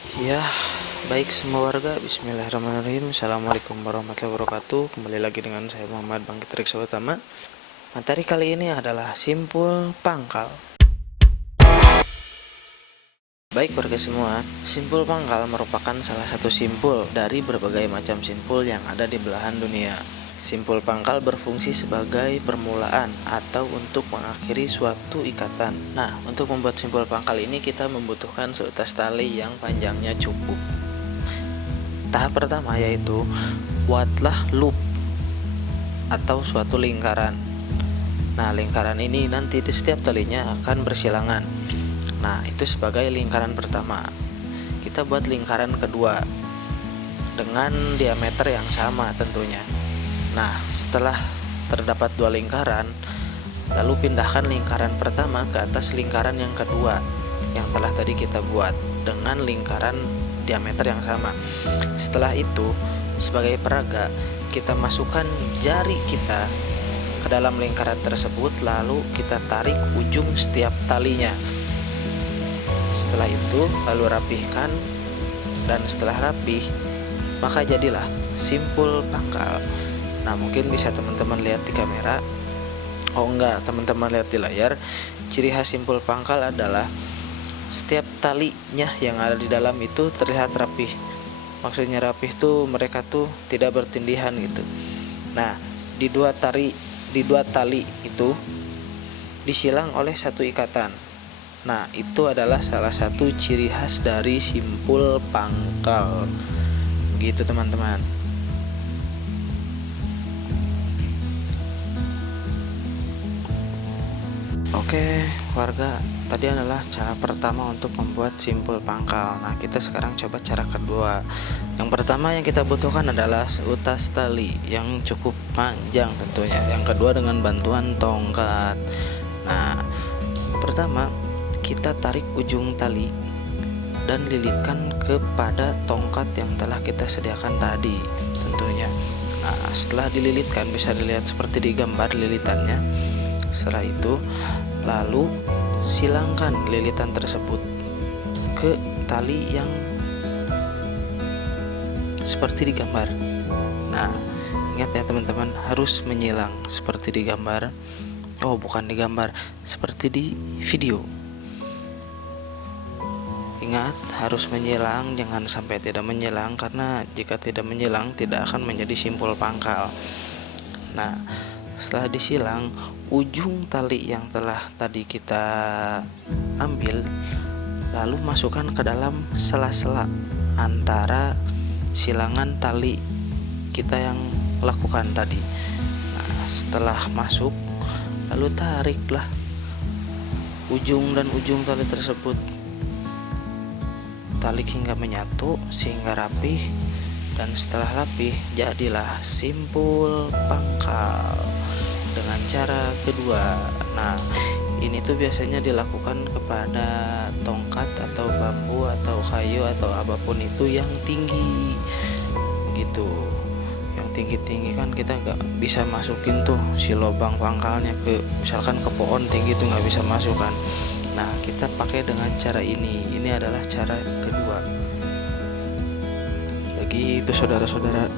Ya, baik semua warga, bismillahirrahmanirrahim. Assalamualaikum warahmatullahi wabarakatuh. Kembali lagi dengan saya Muhammad Bangkit Reksa Utama. Materi kali ini adalah simpul pangkal. Baik warga semua, simpul pangkal merupakan salah satu simpul dari berbagai macam simpul yang ada di belahan dunia. Simpul pangkal berfungsi sebagai permulaan atau untuk mengakhiri suatu ikatan. Nah, untuk membuat simpul pangkal ini kita membutuhkan seutas tali yang panjangnya cukup. Tahap pertama yaitu buatlah loop atau suatu lingkaran. Nah, lingkaran ini nanti di setiap talinya akan bersilangan. Nah, itu sebagai lingkaran pertama. Kita buat lingkaran kedua dengan diameter yang sama tentunya. Nah, setelah terdapat dua lingkaran, lalu pindahkan lingkaran pertama ke atas lingkaran yang kedua yang telah tadi kita buat dengan lingkaran diameter yang sama. Setelah itu, sebagai peraga, kita masukkan jari kita ke dalam lingkaran tersebut, lalu kita tarik ujung setiap talinya. Setelah itu, lalu rapihkan, dan setelah rapih, maka jadilah simpul pangkal. Nah, mungkin bisa teman-teman lihat di kamera. Oh enggak, teman-teman lihat di layar. Ciri khas simpul pangkal adalah setiap talinya yang ada di dalam itu terlihat rapih. Maksudnya rapih tuh mereka tuh tidak bertindihan gitu. Nah, di dua tali itu disilang oleh satu ikatan. Nah, itu adalah salah satu ciri khas dari simpul pangkal. Gitu teman-teman. Oke, warga, tadi adalah cara pertama untuk membuat simpul pangkal. Nah, kita sekarang coba cara kedua. Yang pertama yang kita butuhkan adalah seutas tali yang cukup panjang tentunya. Yang kedua dengan bantuan tongkat. Nah, pertama kita tarik ujung tali dan lilitkan kepada tongkat yang telah kita sediakan tadi tentunya. Nah, setelah dililitkan bisa dilihat seperti di gambar lilitannya. Setelah itu, lalu silangkan lilitan tersebut ke tali yang seperti di gambar. Nah, ingat ya teman-teman, harus menyilang seperti di gambar. Oh, bukan di gambar, seperti di video. Ingat, harus menyilang, jangan sampai tidak menyilang, karena jika tidak menyilang tidak akan menjadi simpul pangkal. Nah, setelah disilang, ujung tali yang telah tadi kita ambil lalu masukkan ke dalam sela-sela antara silangan tali kita yang lakukan tadi. Nah, setelah masuk, lalu tariklah ujung dan ujung tali tersebut, tarik hingga menyatu sehingga rapih, dan setelah rapih jadilah simpul pangkal dengan cara kedua. Nah, ini tuh biasanya dilakukan kepada tongkat atau bambu atau kayu atau apapun itu yang tinggi gitu. Yang tinggi-tinggi kan kita nggak bisa masukin tuh si lubang pangkalnya ke, misalkan ke pohon tinggi tuh nggak bisa masukkan. Nah, kita pakai dengan cara ini. Ini adalah cara kedua. Begitu saudara-saudara.